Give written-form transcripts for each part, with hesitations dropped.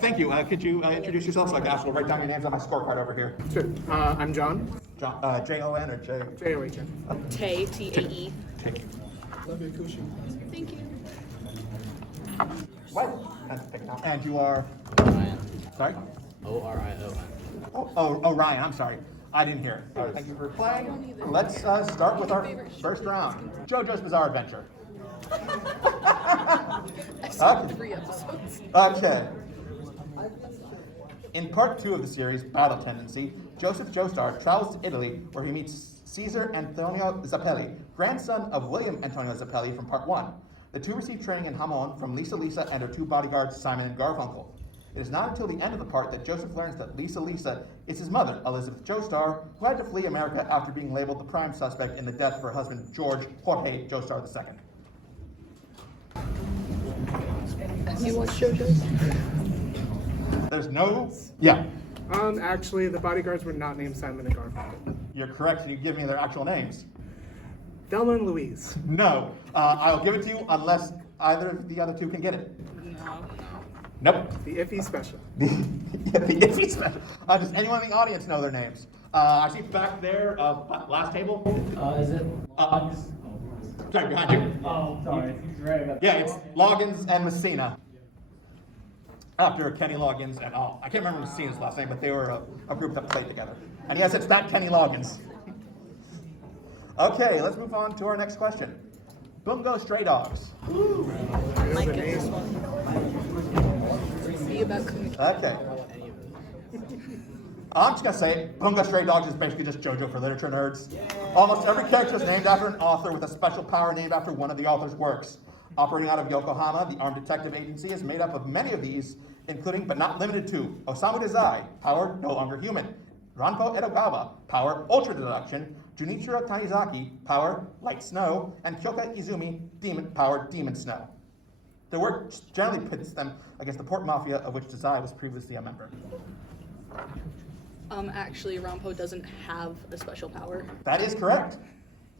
Thank you. Could you introduce yourself so I can ask you to write down your names on my scorecard over here? Sure. I'm John. John, Jon or J? J-O-H-N. Tay, T-A-E. Thank you. Thank you. What? And you are? Ryan. Sorry? O-R-I-O-N. Oh, Ryan, I'm sorry. I didn't hear. All right, thank you for playing. Let's start with our first round. JoJo's Bizarre Adventure. I've seen 3 episodes. Okay. In part 2 of the series, Battle Tendency, Joseph Joestar travels to Italy where he meets Caesar Antonio Zappelli, grandson of William Antonio Zappelli from part 1. The two receive training in Hamon from Lisa and her 2 bodyguards, Simon and Garfunkel. It is not until the end of the part that Joseph learns that Lisa is his mother, Elizabeth Joestar, who had to flee America after being labeled the prime suspect in the death of her husband, George Jorge Joestar II. Have you watched JoJo's? There's no... Yeah, Actually, the bodyguards were not named Simon and Garfunkel. you're correct. Can you give me their actual names? Thelma and Louise. No. I'll give it to you unless either of the other two can get it. No. Nope. The Iffy Special. The iffy special. Does anyone in the audience know their names? I see back there, last table. Is it? Sorry, behind you. Oh, sorry. It's right about Yeah, it's Loggins and Messina. After Kenny Loggins and I can't remember Messina's last name, but they were a group that played together. And yes, it's that Kenny Loggins. Okay, let's move on to our next question. Bungo Stray Dogs. I Might know the get this name. one. Be about communication. Okay. I'm just gonna say it. Bungo Stray Dogs is basically just JoJo for literature nerds. Almost every character is named after an author with a special power named after one of the author's works. Operating out of Yokohama, the Armed Detective Agency is made up of many of these, including but not limited to Osamu Dazai, power no longer human, Ranpo Edogawa, power ultra deduction, Junichiro Tanizaki, power light snow, and Kyoka Izumi, power demon snow. Their work generally pits them against the Port Mafia, of which Dazai was previously a member. Actually, Rampo doesn't have a special power. That is correct.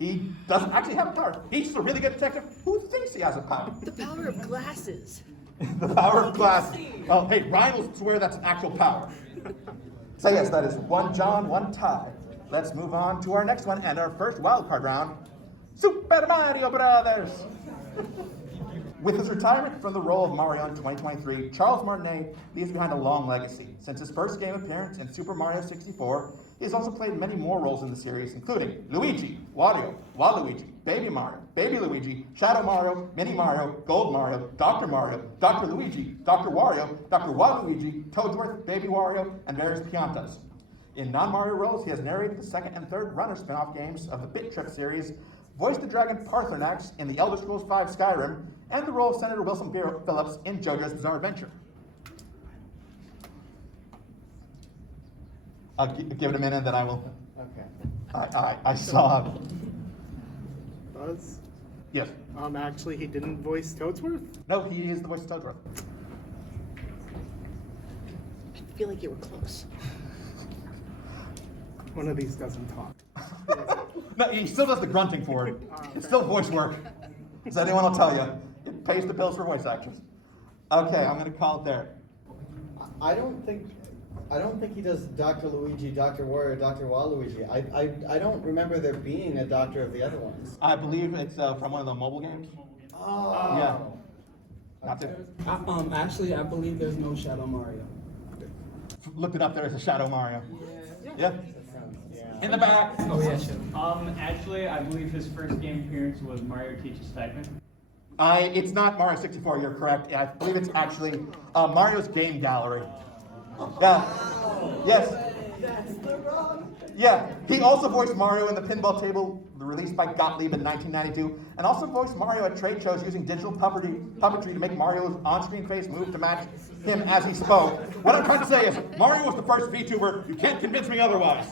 He doesn't actually have a power. He's just a really good detective who thinks he has a power. The power of glasses. The power of glass. Well, hey, Ryan will swear that's an actual power. So yes, that is 1 John, 1 tie. Let's move on to our next one and our first wildcard round, Super Mario Brothers. With his retirement from the role of Mario in 2023, Charles Martinet leaves behind a long legacy. Since his first game appearance in Super Mario 64, he has also played many more roles in the series, including Luigi, Wario, Waluigi, Baby Mario, Baby Luigi, Shadow Mario, Mini Mario, Gold Mario, Dr. Luigi, Dr. Wario, Dr. Waluigi, Toadsworth, Baby Wario, and various Piantas. In non-Mario roles, he has narrated the second and third Runner spin-off games of the Bit Trip series, voiced the dragon Parthenax in The Elder Scrolls V Skyrim, and the role of Senator Wilson Phillips in JoJo's Bizarre Adventure. I'll give it a minute, then I will. Okay. I saw. Buzz. Yes. Actually, he didn't voice Toadsworth. No, he is the voice of Toadsworth. I feel like you were close. One of these doesn't talk. No, he still does the grunting for it. It's still voice work. As anyone will tell you, it pays the bills for voice actors. Okay, I'm gonna call it there. I don't think he does Dr. Luigi, Dr. Wario, Dr. Waluigi. I don't remember there being a doctor of the other ones. I believe it's from one of the mobile games. Oh. Yeah. Not to, Actually, I believe there's no Shadow Mario. looked it up. There is a Shadow Mario. Yeah. Yeah. In the back. Oh yeah, sure. Actually, I believe his first game appearance was Mario Teaches Typing. It's not Mario 64. You're correct. I believe it's actually Mario's Game Gallery. Yeah. Yes. Yeah. He also voiced Mario in the Pinball Table, released by Gottlieb in 1992, and also voiced Mario at trade shows using digital puppetry to make Mario's on-screen face move to match him as he spoke. What I'm trying to say is, Mario was the first VTuber. You can't convince me otherwise.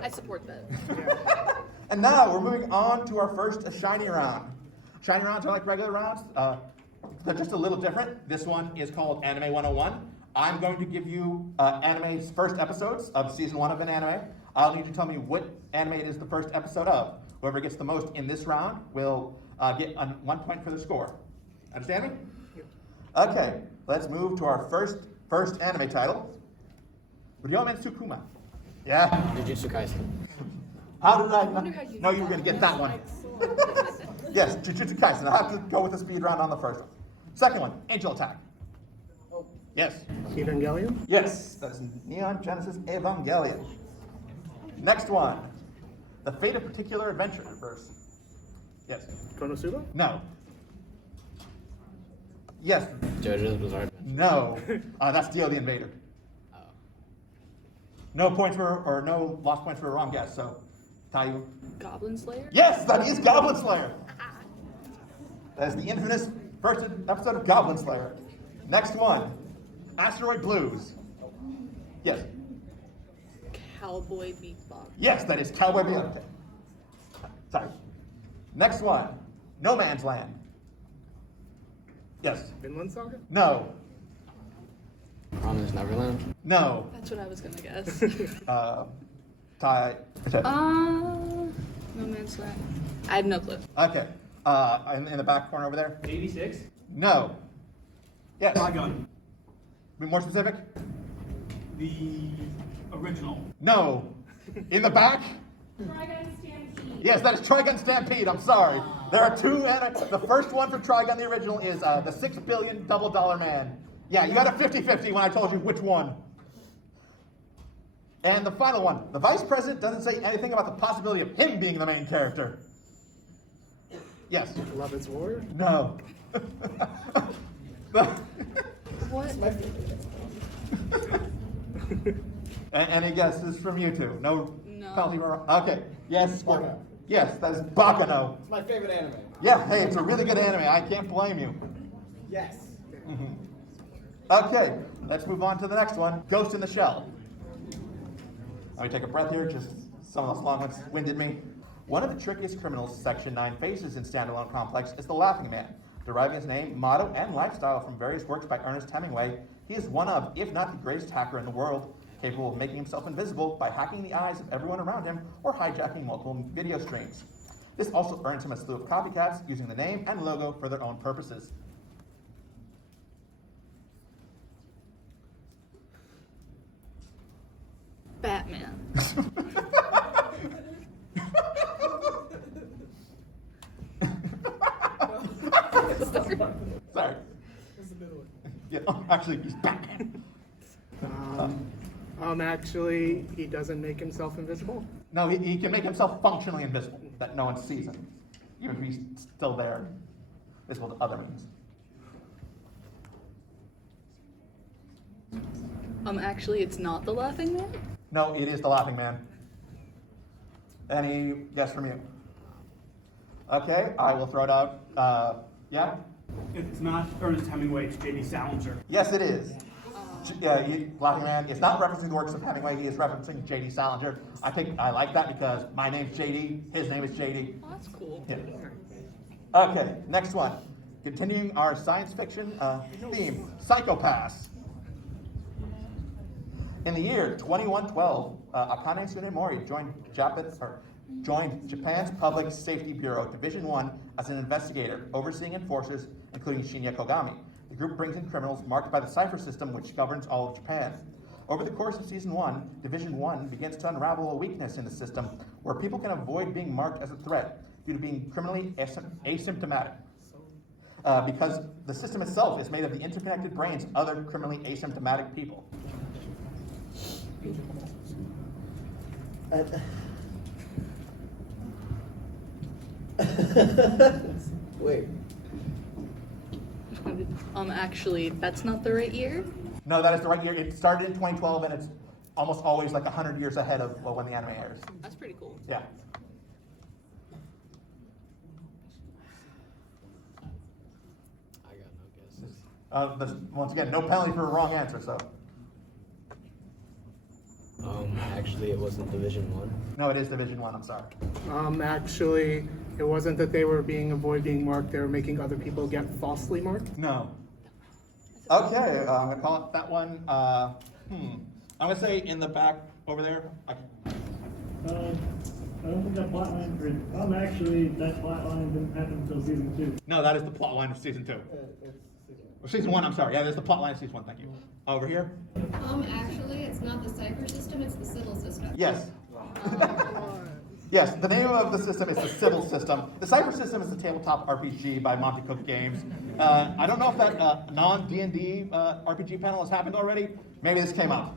I support that. And now we're moving on to our first shiny round. Shiny rounds are like regular rounds. They're just a little different. This one is called Anime 101. I'm going to give you anime's first episodes of season 1 of an anime. I'll need you to tell me what anime it is the first episode of. Whoever gets the most in this round will get 1 point for the score. Understand me? Okay. let's move to our first anime title. Ryomen Tsukuma. Yeah? Jujutsu Kaisen. How did I wonder how you know did you were that. going to get that one? Yes, Jujutsu Kaisen. I'll have to go with the speed round on the first one. Second one, Angel Attack. Yes. Evangelion? Yes, that is Neon Genesis Evangelion. Next one, The Fate of Particular Adventure verse. Yes. Konosuba? No. Yes. JoJo's Bizarre Adventure. No. That's Dio the Invader. Oh. No points for, or no lost points for a wrong guess, so, Caillou. Goblin Slayer? Yes, that is Goblin Slayer. That is the infamous first episode of Goblin Slayer. Next one, Asteroid Blues. Yes. Cowboy Bebop. Yes, that is Cowboy Bebop. Sorry. Next one, No Man's Land. Yes. Vinland Saga? No. Promised Neverland. No. That's what I was gonna guess. Ty. No Man's Land. I have no clue. Okay. In the back corner over there. 86? No. Yes. Trigun. Be more specific. The original. No. In the back. Trigun Stampede. Yes, that is Trigun Stampede. I'm sorry. There are two. The first one for Trigun, the original, is the $6 billion Double Dollar Man. Yeah, you got a 50-50 when I told you which one. And the final one. The Vice President doesn't say anything about the possibility of him being the main character. Yes. Love is War? No. What? Any guesses from you two? No. No. Penalty for- Okay. Yes. Bakano. Yes, that is Bakano. It's my favorite anime. Yeah. Hey, it's a really good anime. I can't blame you. Yes. Okay, let's move on to the next one. Ghost in the Shell. Let me take a breath here, just some of those long ones winded me. One of the trickiest criminals Section 9 faces in Standalone Complex is the Laughing Man. Deriving his name, motto, and lifestyle from various works by Ernest Hemingway, he is one of, if not the greatest hacker in the world, capable of making himself invisible by hacking the eyes of everyone around him or hijacking multiple video streams. This also earns him a slew of copycats using the name and logo for their own purposes. Batman. Sorry. Yeah, actually, he's Batman. Actually, he doesn't make himself invisible. No, he can make himself functionally invisible, that no one sees him, even if he's still there, visible to other means. Actually, it's not the Laughing Man? No, it is the Laughing Man. Any guess from you? Okay, I will throw it out. Yeah? It's not Ernest Hemingway, it's J.D. Salinger. Yes, it is. Yeah, Laughing Man is not referencing the works of Hemingway, he is referencing J.D. Salinger. I like that because my name's J.D., his name is J.D. Oh, that's cool. Yeah. Okay, next one. Continuing our science fiction theme, Psychopaths. In the year 2112, Akane Tsunemori joined Japan's Public Safety Bureau, Division 1, as an investigator, overseeing enforcers, including Shinya Kogami. The group brings in criminals marked by the cipher system which governs all of Japan. Over the course of Season 1, Division 1 begins to unravel a weakness in the system where people can avoid being marked as a threat due to being criminally asymptomatic. Because the system itself is made of the interconnected brains of other criminally asymptomatic people. Wait. Actually, that's not the right year? No, that is the right year. It started in 2012, and it's almost always like 100 years ahead of when the anime airs. That's pretty cool. Yeah. I got no guesses. Once again, no penalty for a wrong answer, so. Actually, it wasn't Division 1. No, it is Division 1, I'm sorry. Actually, it wasn't that they were avoid being marked, they were making other people get falsely marked. No. Okay, I'm going to call it that one. I'm going to say in the back over there. I don't think that plotline for actually that plotline didn't happen until season 2. No, that is the plot line of Season 2. Season 1, I'm sorry. Yeah, there's the plot line of Season 1, thank you. Over here? Actually, it's not the Cypher system, it's the Civil system. Yes. Yes, the name of the system is the Civil system. The Cyber system is the tabletop RPG by Monte Cook Games. I don't know if that non-D&D RPG panel has happened already. Maybe this came up.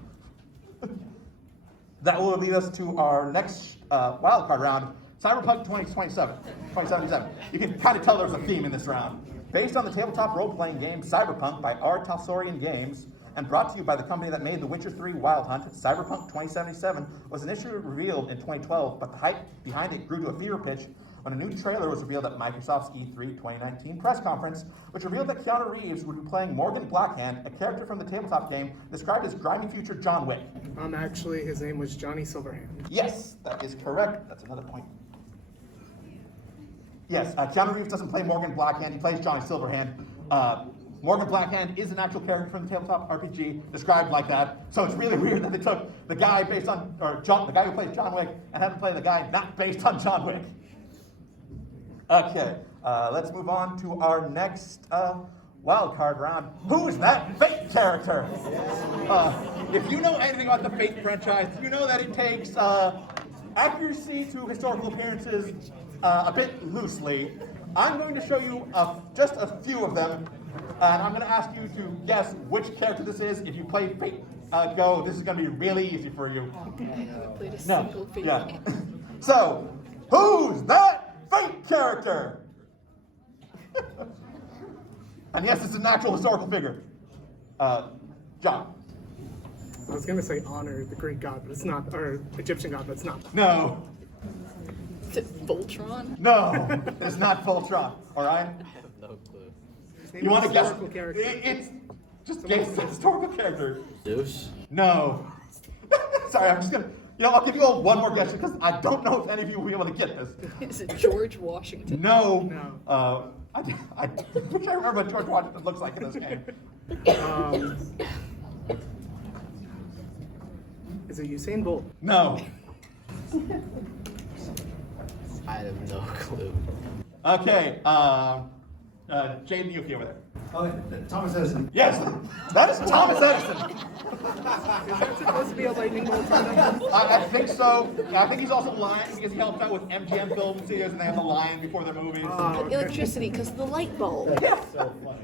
That will lead us to our next wildcard round, Cyberpunk 2077. You can kind of tell there's a theme in this round. Based on the tabletop role-playing game Cyberpunk by R. Talsorian Games, and brought to you by the company that made The Witcher 3 Wild Hunt, Cyberpunk 2077 was initially revealed in 2012, but the hype behind it grew to a fever pitch when a new trailer was revealed at Microsoft's E3 2019 press conference, which revealed that Keanu Reeves would be playing Morgan Blackhand, a character from the tabletop game described as grimy future John Wick. Actually, his name was Johnny Silverhand. Yes, that is correct. That's another point. Yes, Keanu Reeves doesn't play Morgan Blackhand, he plays Johnny Silverhand. Morgan Blackhand is an actual character from the tabletop RPG, described like that. So it's really weird that they took the guy based on, the guy who plays John Wick, and had him play the guy not based on John Wick. Okay, let's move on to our next wildcard round. Who's that Fate character? If you know anything about the Fate franchise, you know that it takes accuracy to historical appearances a bit loosely. I'm going to show you just a few of them, and I'm going to ask you to guess which character this is. If you play Fate Go, this is going to be really easy for you. I haven't played a single Fate game. So, who's that Fate character? And yes, it's an actual historical figure. John. I was going to say Honor, the Greek god, but it's not, or Egyptian god, but it's not. No. Is it Voltron? No, it's not Voltron. All right? I have no clue. His name You is want to guess? historical character. It's just guess the historical character. Zeus? No. Sorry, I'm just gonna. I'll give you all one more guess because I don't know if any of you will be able to get this. Is it George Washington? No. No. I wish I remember what George Washington looks like in this game. Is it Usain Bolt? No. I have no clue. Okay. Jade and Yuki over there. Oh, Thomas Edison. Yes, that is Thomas Edison. Is that supposed to be a lightning bolt? I think so. I think he's also lying because he helped out with MGM Film Studios and they have the lion before their movies. Electricity, because of the light bulb.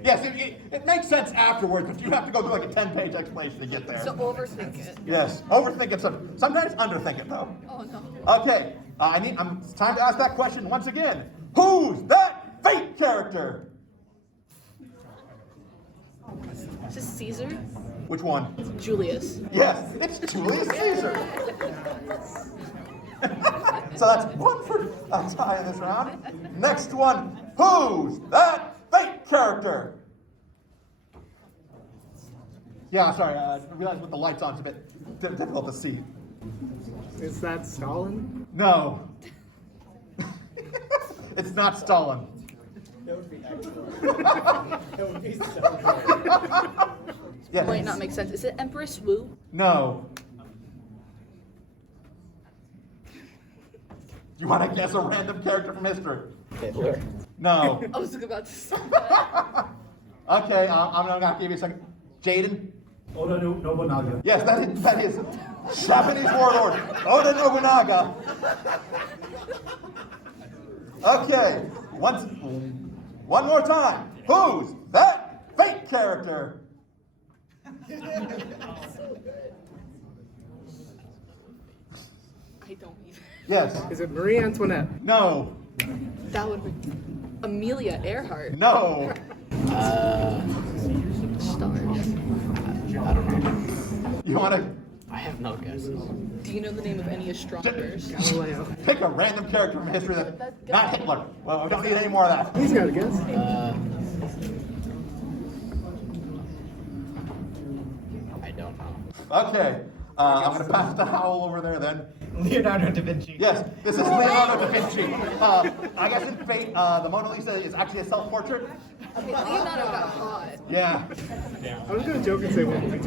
Yes, it makes sense afterwards, but you have to go through like a 10-page explanation to get there. So overthink it. Yes, overthink it. Sometimes underthink it though. Oh no. Okay, it's time to ask that question once again. Who's that Fate character? Is this Caesar? Which one? Julius. Yes, it's Julius Caesar. So that's one for a tie in this round. Next one. Who's that Fate character? Yeah, sorry. I realized with the lights on, it's a bit difficult to see. Is that Stalin? No. It's not Stalin. That would be excellent. That would be so good. Yes. Might not make sense. Is it Empress Wu? No. You want to guess a random character from history? Hitler? No. I was about to say that. Okay, I'm going to give you a second. Jaden? Oda Nobunaga. Yes, that is Japanese warlord, Oda Nobunaga. Okay, one more time. Who's that Fate character? I don't even. Yes. Is it Marie Antoinette? No. That would be Amelia Earhart. No. Stars. I don't know. You want to I have no guesses. Do you know the name of any astronomers? Galileo. pick a random character from history that's not Hitler? Well, we don't need any more of that. He's got a guess. I don't know. Okay. I'm going to pass it to Howell over there then. Leonardo da Vinci. Yes, this is Leonardo da Vinci. I guess in Fate, the Mona Lisa is actually a self-portrait. I mean, Leonardo got hot. Yeah. I was going to joke and say one of the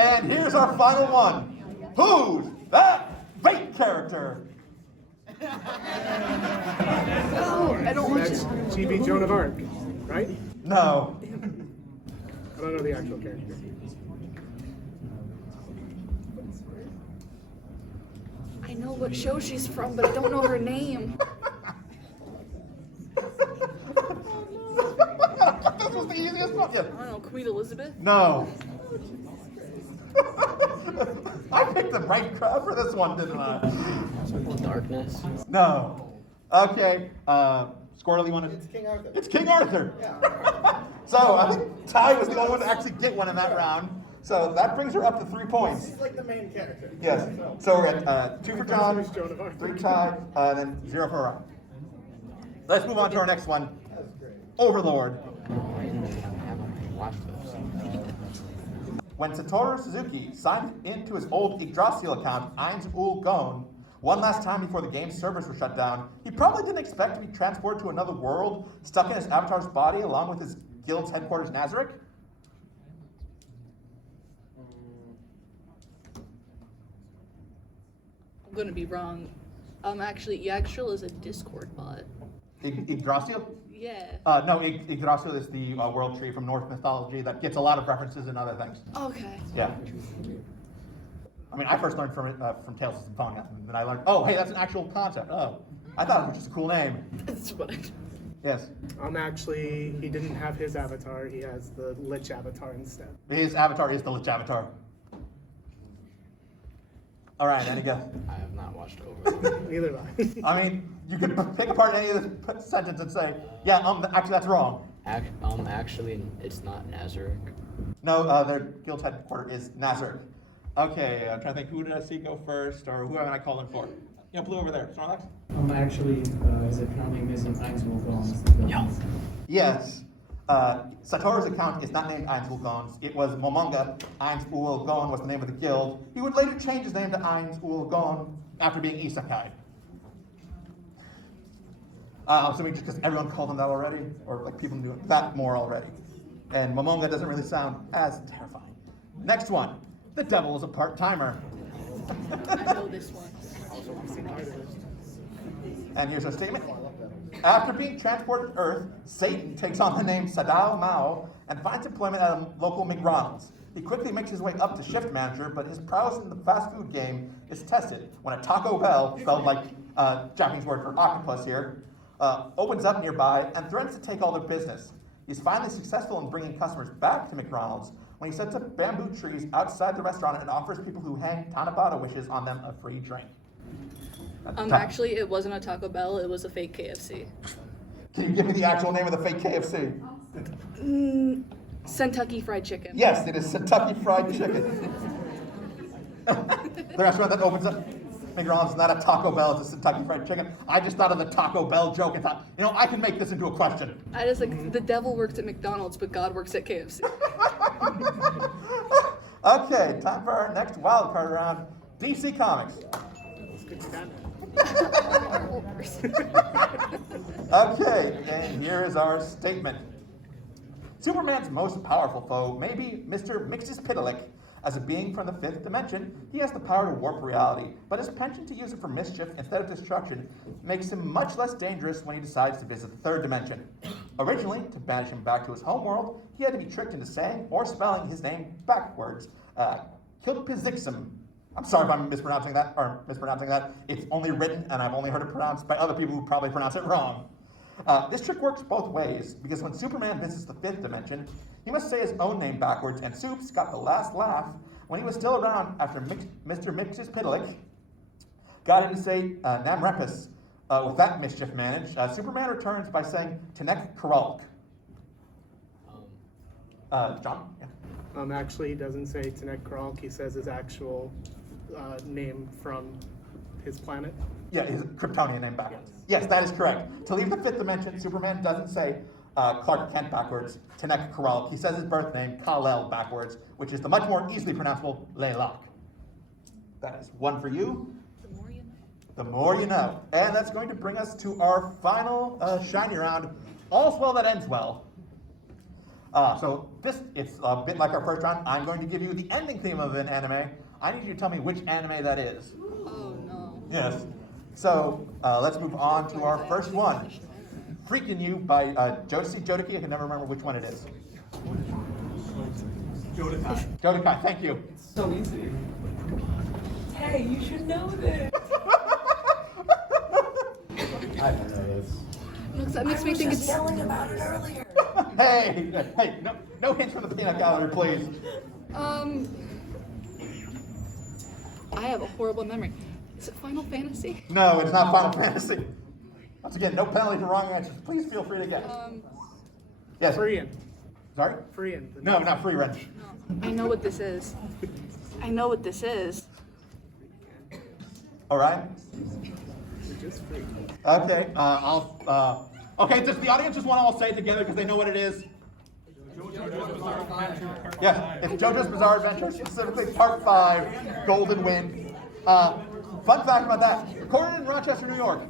And here's our final one. Who's that Fate character? No, I don't want That's to. GB Joan of Arc, right? No. don't know the actual character. I know what show she's from, but I don't know her name. This was the easiest one. I don't know, Queen Elizabeth? No. I picked the right crowd for this one, didn't I? The darkness. No. Okay. Squirrely one. It's King Arthur. It's King Arthur. Yeah. So I think Ty was the only one to actually get one in that round. So that brings her up to 3 points. He's like the main character. Yes. So we're at 2 for John, 3 Ty, and then 0 for Ryan. Let's move on to our next one. That's great. Overlord. I haven't watched this. When Satoru Suzuki signed into his old Yggdrasil account, Eins Ul Gon, one last time before the game's servers were shut down, he probably didn't expect to be transported to another world, stuck in his avatar's body along with his guild's headquarters, Nazarick. I'm gonna be wrong. Actually, Yggdrasil is a Discord bot. Yggdrasil? Yeah. No, Yggdrasil is the world tree from Norse mythology that gets a lot of references and other things. Okay. Yeah. I mean, I first learned from Tales of Symphonia, and then I learned, oh, hey, that's an actual concept. Oh, I thought it was just a cool name. That's what I... Yes. Actually, he didn't have his avatar. He has the Lich avatar instead. His avatar is the Lich avatar. All right, any guess? I have not watched Overlord. Neither have I. I mean, you could pick apart any of this sentence and say, yeah, actually, that's wrong. Actually, it's not Nazarick. No, their guild headquarters is Nazarick. Okay, I'm trying to think, who did I see go first, or who am I calling for? You know, blue over there. Snorlax? Actually, his account name isn't Eins Ul Gon. Yo. Yes. Satoru's account is not named Eins Ul Gon. It was Momonga. Eins Ul Gon was the name of the guild. He would later change his name to Eins Ul Gon after being isekai. I'm assuming just because everyone called him that already, or like people knew that more already. And Momonga doesn't really sound as terrifying. Next one. The devil is a part-timer. I know this one. And here's our statement. After being transported to Earth, Satan takes on the name Sadao Mao and finds employment at a local McDonald's. He quickly makes his way up to shift manager, but his prowess in the fast food game is tested when a Taco Bell, spelled like Japanese word for octopus here, opens up nearby and threatens to take all their business. He's finally successful in bringing customers back to McDonald's when he sets up bamboo trees outside the restaurant and offers people who hang Tanabata wishes on them a free drink. Actually, it wasn't a Taco Bell, it was a fake KFC. Can you give me the actual name of the fake KFC? Kentucky Fried Chicken. Yes, it is Kentucky Fried Chicken. The restaurant that opens up McDonald's is not a Taco Bell, it's a Kentucky Fried Chicken. I just thought of the Taco Bell joke and thought, you know, I can make this into a question. I just like, the devil works at McDonald's, but God works at KFC. Okay, time for our next wild card round, DC Comics. Okay, and here is our statement. Superman's most powerful foe may be Mr. Mxyzptlk. As a being from the 5th dimension, he has the power to warp reality, but his penchant to use it for mischief instead of destruction makes him much less dangerous when he decides to visit the 3rd dimension. Originally, to banish him back to his homeworld, he had to be tricked into saying or spelling his name backwards. Kilpizixum. I'm sorry if I'm mispronouncing that. It's only written, and I've only heard it pronounced by other people who probably pronounce it wrong. This trick works both ways, because when Superman visits the 5th dimension, he must say his own name backwards, and Supes got the last laugh when he was still around after Mr. Mxyzptlk got him to say Namrepis. With that mischief managed, Superman returns by saying Tenek Karalk. John? Yeah. Actually, he doesn't say Tenek Kralk. He says his actual name from his planet. Yeah, his Kryptonian name backwards. Yes, that is correct. To leave the 5th dimension, Superman doesn't say Clark Kent backwards, Tenek Karalk. He says his birth name, Kal-El, backwards, which is the much more easily pronounceable Laylock. That is one for you. The more you know. The more you know. And that's going to bring us to our final shiny round. All's well that ends well. So it's a bit like our first round. I'm going to give you the ending theme of an anime. I need you to tell me which anime that is. Oh no. Yes. So let's move on to our first one. Freaking You by Jodeci. I can never remember which one it is. Tora-Con. Tora-Con, thank you. So easy. Hey, you should know this. I don't know this. No, 'cause that makes me think it's. yelling about it earlier. Hey, no hints from the peanut gallery, please. I have a horrible memory. Is it Final Fantasy? No, it's not Final Fantasy. Once again, no penalty for wrong answers. Please feel free to guess. Yes. Freeing. Sorry? Freeing. No, not free wrench. I know what this is. I know what this is. All right. Which is free. Okay. Okay. Does the audience just want to all say it together because they know what it is? Yes, it's JoJo's Bizarre Adventure, specifically Part 5, Golden Wind. Fun fact about that: recorded in Rochester, New York.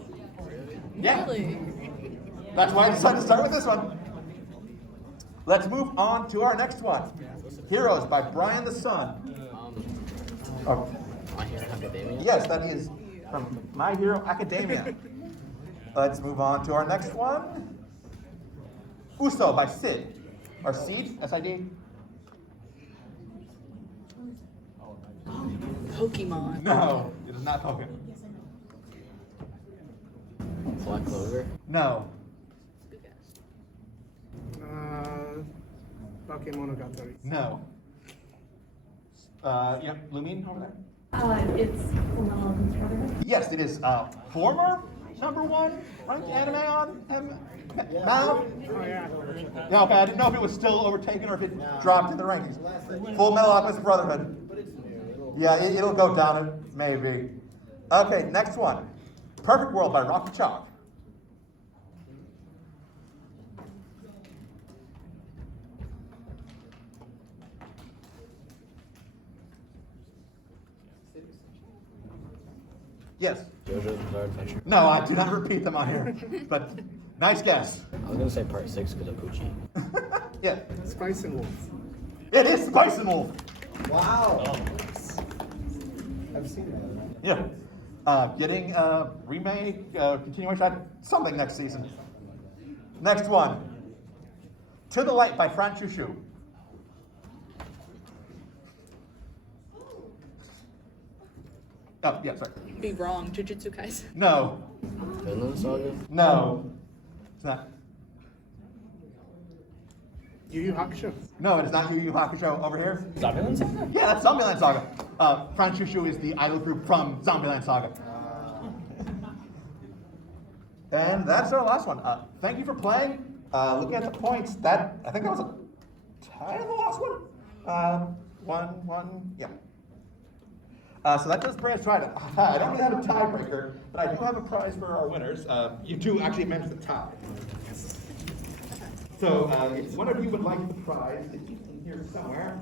Yeah. Really? That's why I decided to start with this one. Let's move on to our next one. Heroes by Brian the Sun. Oh, My Hero Academia? yes, that is from My Hero Academia. Let's move on to our next one. Uso by Sid. Or Seed, S-I-D. Pokemon. No, it is not Pokemon. Black Clover? No. Good guess. Bakemonogatari. No. Yep, Lumine over there? It's Fullmetal Constructor. Yes, it is former #1 ranked anime on now. Oh yeah. No, okay, I didn't know if it was still overtaken or if it dropped in the rankings. Full Metal Alchemist Brotherhood. But it's new. Yeah, it'll go down, maybe. Okay, next one. Perfect World by Rocky Chalk. Yes. JoJo's Bizarre Adventure. No, I do not repeat them on here. But nice guess. I was gonna say part 6 because of Poochie. Yeah. Spice and Wolf. It is Spice and Wolf. Wow. I've seen that. Yeah. Getting a remake, continuation, something next season. Next one. To the Light by Fran Chushu. Oh, yeah, sorry. Be wrong. Jujutsu Kaisen. No. Vinland Saga? No. It's not. Yu Yu Hakusho. No, it is not Yu Yu Hakusho over here. Zombieland Saga? Yeah, that's Zombieland Saga. Fran Chushu is the idol group from Zombieland Saga. And that's our last one. Thank you for playing. Looking at the points, I think that was a tie on the last one. Yeah. So that does bring us right. I don't really have a tiebreaker, but I do have a prize for our winners. You do actually manage the tie. So if one of you would like the prize, it's in here somewhere.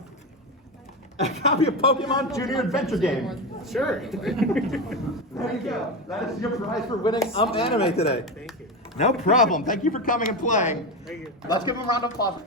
A copy of Pokemon Junior Adventure Game. Sure. There you go. That is your prize for winning Up Anime today. Thank you. No problem. Thank you for coming and playing. Thank you. Let's give them a round of applause.